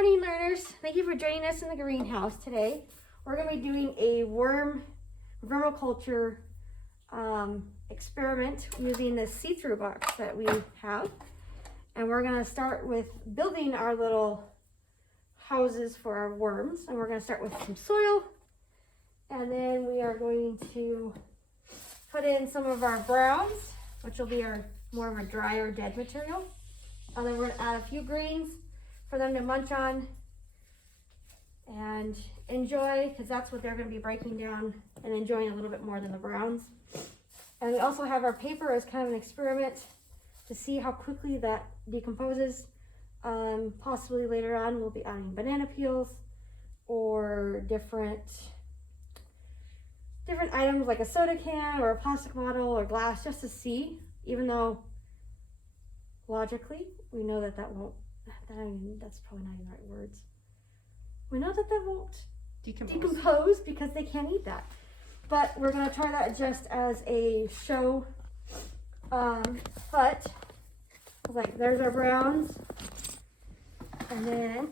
morning, learners. Thank you for joining us in the greenhouse today. We're going to be doing a vermiculture experiment using this see-through box that we have. And we're going to start with building our little houses for our worms. And we're going to start with some soil. And then we are going to put in some of our browns, which will be our more of a dry or dead material. And then we're going to add a few greens for them to munch on and enjoy, because that's what they're going to be breaking down and enjoying a little bit more than the browns. And we also have our paper as kind of an experiment to see how quickly that decomposes. Possibly later on we'll be adding banana peels or different items like a soda can or a plastic bottle or glass, just to see, even though logically we know that's probably not even the right words. We know that won't decompose because they can't eat that. But we're going to try that just as a show. But like, there's our browns. And then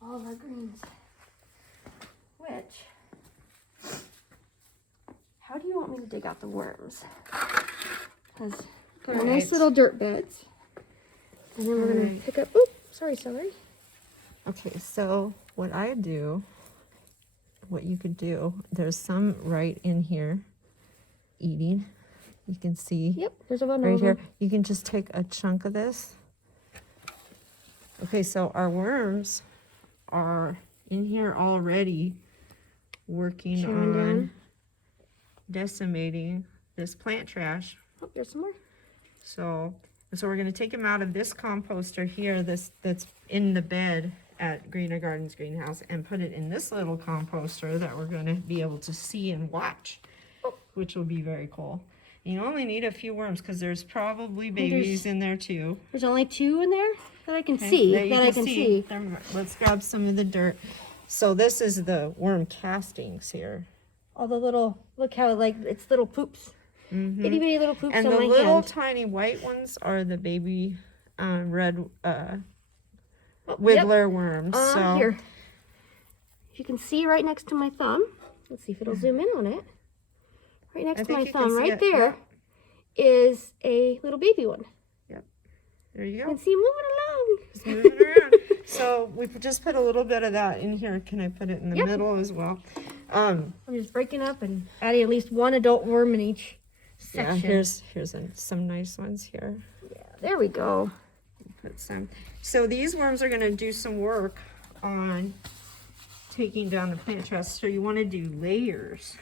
all of our greens. How do you want me to dig out the worms? Because they're nice little dirt beds. And then we're going to pick up, sorry. Okay, so what you could do, there's some right in here eating. You can see. Yep, there's a one right here. You can just take a chunk of this. Okay, so our worms are in here already working on decimating this plant trash. Oh, there's some more. So we're going to take them out of this composter here, that's in the bed at Greener Gardens Greenhouse, and put it in this little composter that we're going to be able to see and watch, which will be very cool. You only need a few worms because there's probably babies in there too. There's only 2 in there that I can see. Let's grab some of the dirt. So this is the worm castings here. All the little, look how like it's little poops. Itty bitty little poops and on my hand. And the little tiny white ones are the baby red wiggler worms. So here, if you can see right next to my thumb, let's see if it'll zoom in on it. Right next to my thumb, right there, is a little baby one. Yep. There you go. You can see moving along. Just moving around. So we just put a little bit of that in here. Can I put it in the middle as well? I'm just breaking up and adding at least one adult worm in each section. Yeah, here's some nice ones here. Yeah, there we go. Put some. So these worms are going to do some work on taking down the plant trash. So you want to do layers.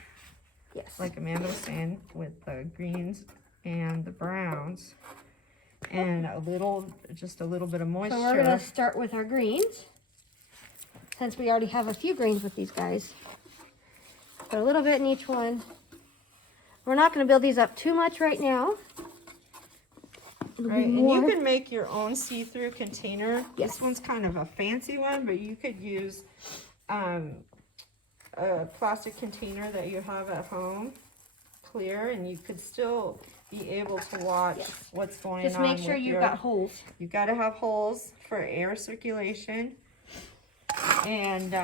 Yes. Like Amanda was saying, with the greens and the browns, and just a little bit of moisture. So we're going to start with our greens, since we already have a few greens with these guys. Put a little bit in each one. We're not going to build these up too much right now. Right, and you can make your own see-through container. Yes. This one's kind of a fancy one, but you could use a plastic container that you have at home, clear, and you could still be able to watch what's going on. Just make sure you've got holes. You got to have holes for air circulation, and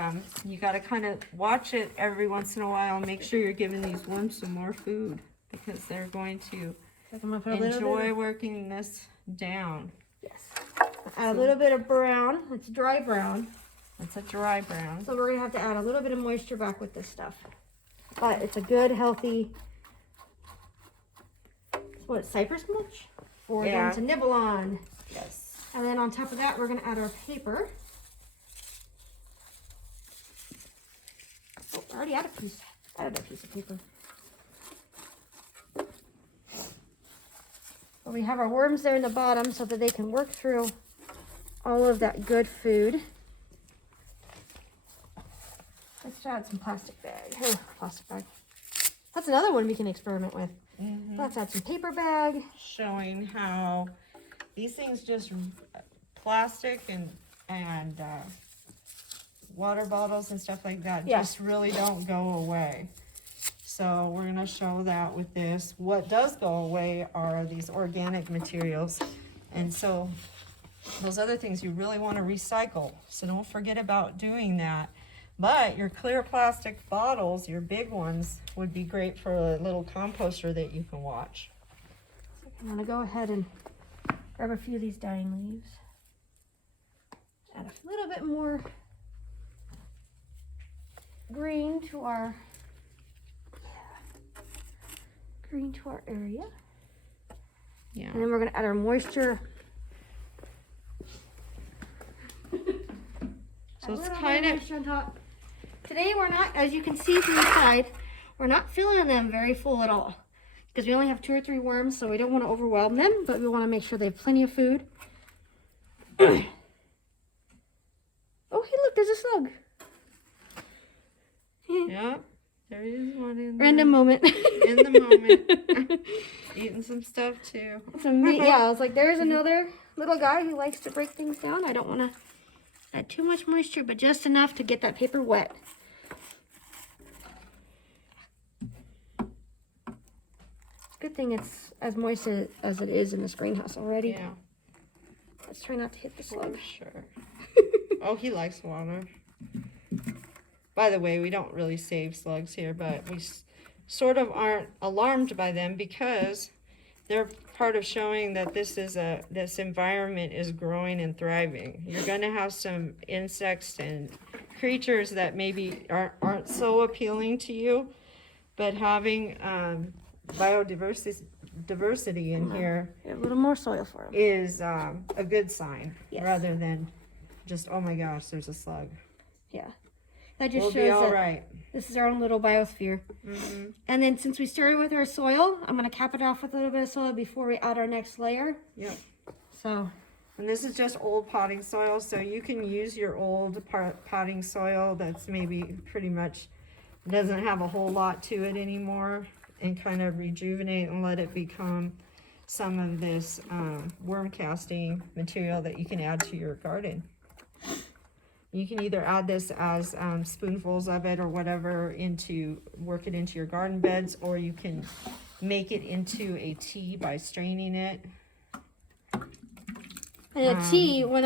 you got to kind of watch it every once in a while and make sure you're giving these worms some more food, because they're going to enjoy working this down. Yes. Add a little bit of brown. It's dry brown. It's a dry brown. So we're going to have to add a little bit of moisture back with this stuff. But it's a good, healthy, cypress mulch for them to nibble on. Yes. And then on top of that, we're going to add our paper. Oh, I already added a piece of paper. Well, we have our worms there in the bottom so that they can work through all of that good food. Let's add some plastic bag. Plastic bag. That's another one we can experiment with. Let's add some paper bag. Showing how these things just plastic and water bottles and stuff like that just really don't go away. So we're going to show that with this. What does go away are these organic materials. And so those other things you really want to recycle. So don't forget about doing that. But your clear plastic bottles, your big ones, would be great for a little composter that you can watch. I'm gonna go ahead and grab a few of these dying leaves. Add a little bit more green to our area. Yeah. And then we're gonna add our moisture. So it's kind of on top. Today we're not, as you can see from the side, we're not filling them very full at all because we only have 2 or 3 worms, so we don't want to overwhelm them, but we want to make sure they have plenty of food. Oh, hey, look, there's a slug. Yeah, there is one in Random moment. In the moment. Eating some stuff too. Yeah, I was like, there's another little guy who likes to break things down. I don't want to add too much moisture, but just enough to get that paper wet. Good thing it's as moist as it is in this greenhouse already. Yeah. Let's try not to hit the slug. Sure. Oh, he likes water. By the way, we don't really save slugs here, but we sort of aren't alarmed by them because they're part of showing that this environment is growing and thriving. You're going to have some insects and creatures that maybe aren't so appealing to you, but having diversity in here A little more soil for them. is a good sign, Yes. rather than just, oh my gosh, there's a slug. Yeah. That just We'll shows be all that right. this is our own little biosphere. Mm-hmm. And then since we started with our soil, I'm going to cap it off with a little bit of soil before we add our next layer. Yep. So, And this is just old potting soil, so you can use your old potting soil that's maybe pretty much doesn't have a whole lot to it anymore, and kind of rejuvenate and let it become some of this worm casting material that you can add to your garden. You can either add this as spoonfuls of it or whatever work it into your garden beds, or you can make it into a tea by straining it. and a tea, when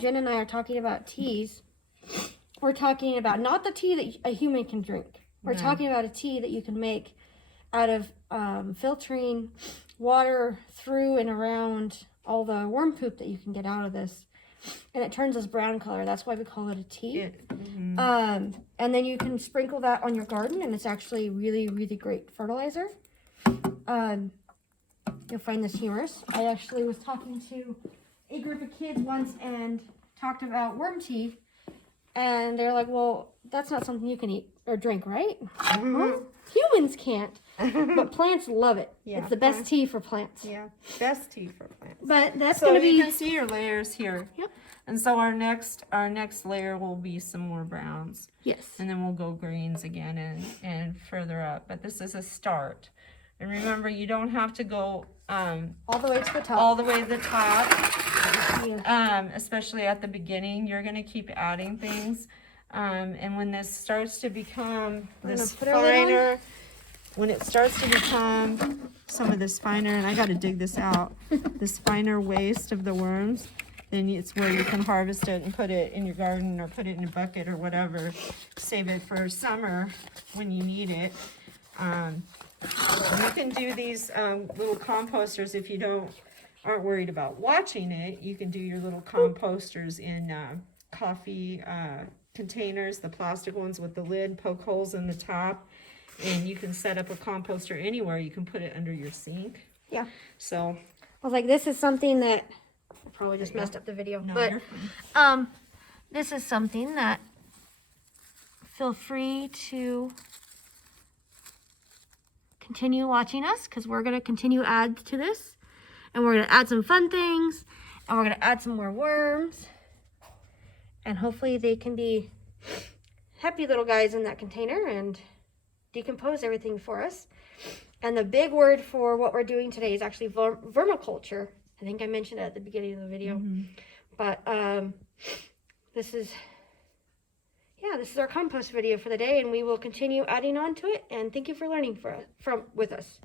Jen and I are talking about teas, we're talking about not the tea that a human can drink. We're talking about a tea that you can make out of filtering water through and around all the worm poop that you can get out of this. And it turns this brown color. That's why we call it a tea. And then you can sprinkle that on your garden, and it's actually really, really great fertilizer. You'll find this humorous. I actually was talking to a group of kids once and talked about worm tea, and they're like, well, that's not something you can eat or drink, right? Well, humans can't, but plants love it. Yeah, it's the best tea for plants. Yeah, best tea for plants. But that's So going to be... you can see your layers here. Yep. And so our next layer will be some more browns. Yes. And then we'll go greens again and further up. But this is a start. And remember, you don't have to go all the way to the top. all the way to the top. Yeah. Especially at the beginning. You're going to keep adding things. And when this starts to become this finer, when it starts to become some of this finer, and I got to dig this out, this finer waste of the worms, then it's where you can harvest it and put it in your garden or put it in a bucket or whatever. Save it for summer when you need it. You can do these little composters if you aren't worried about watching it. You can do your little composters in coffee containers, the plastic ones with the lid, poke holes in the top, and you can set up a composter anywhere. You can put it under your sink. Yeah. So I was like, this is something that I probably just messed up the video, no, but you're fine. this is something that feel free to continue watching us, because we're going to continue add to this, and we're going to add some fun things, and we're going to add some more worms, and hopefully they can be happy little guys in that container and decompose everything for us. And the big word for what we're doing today is actually vermiculture. I think I mentioned it at the beginning of the video. But this is our compost video for the day, and we will continue adding on to it. And thank you for learning with us.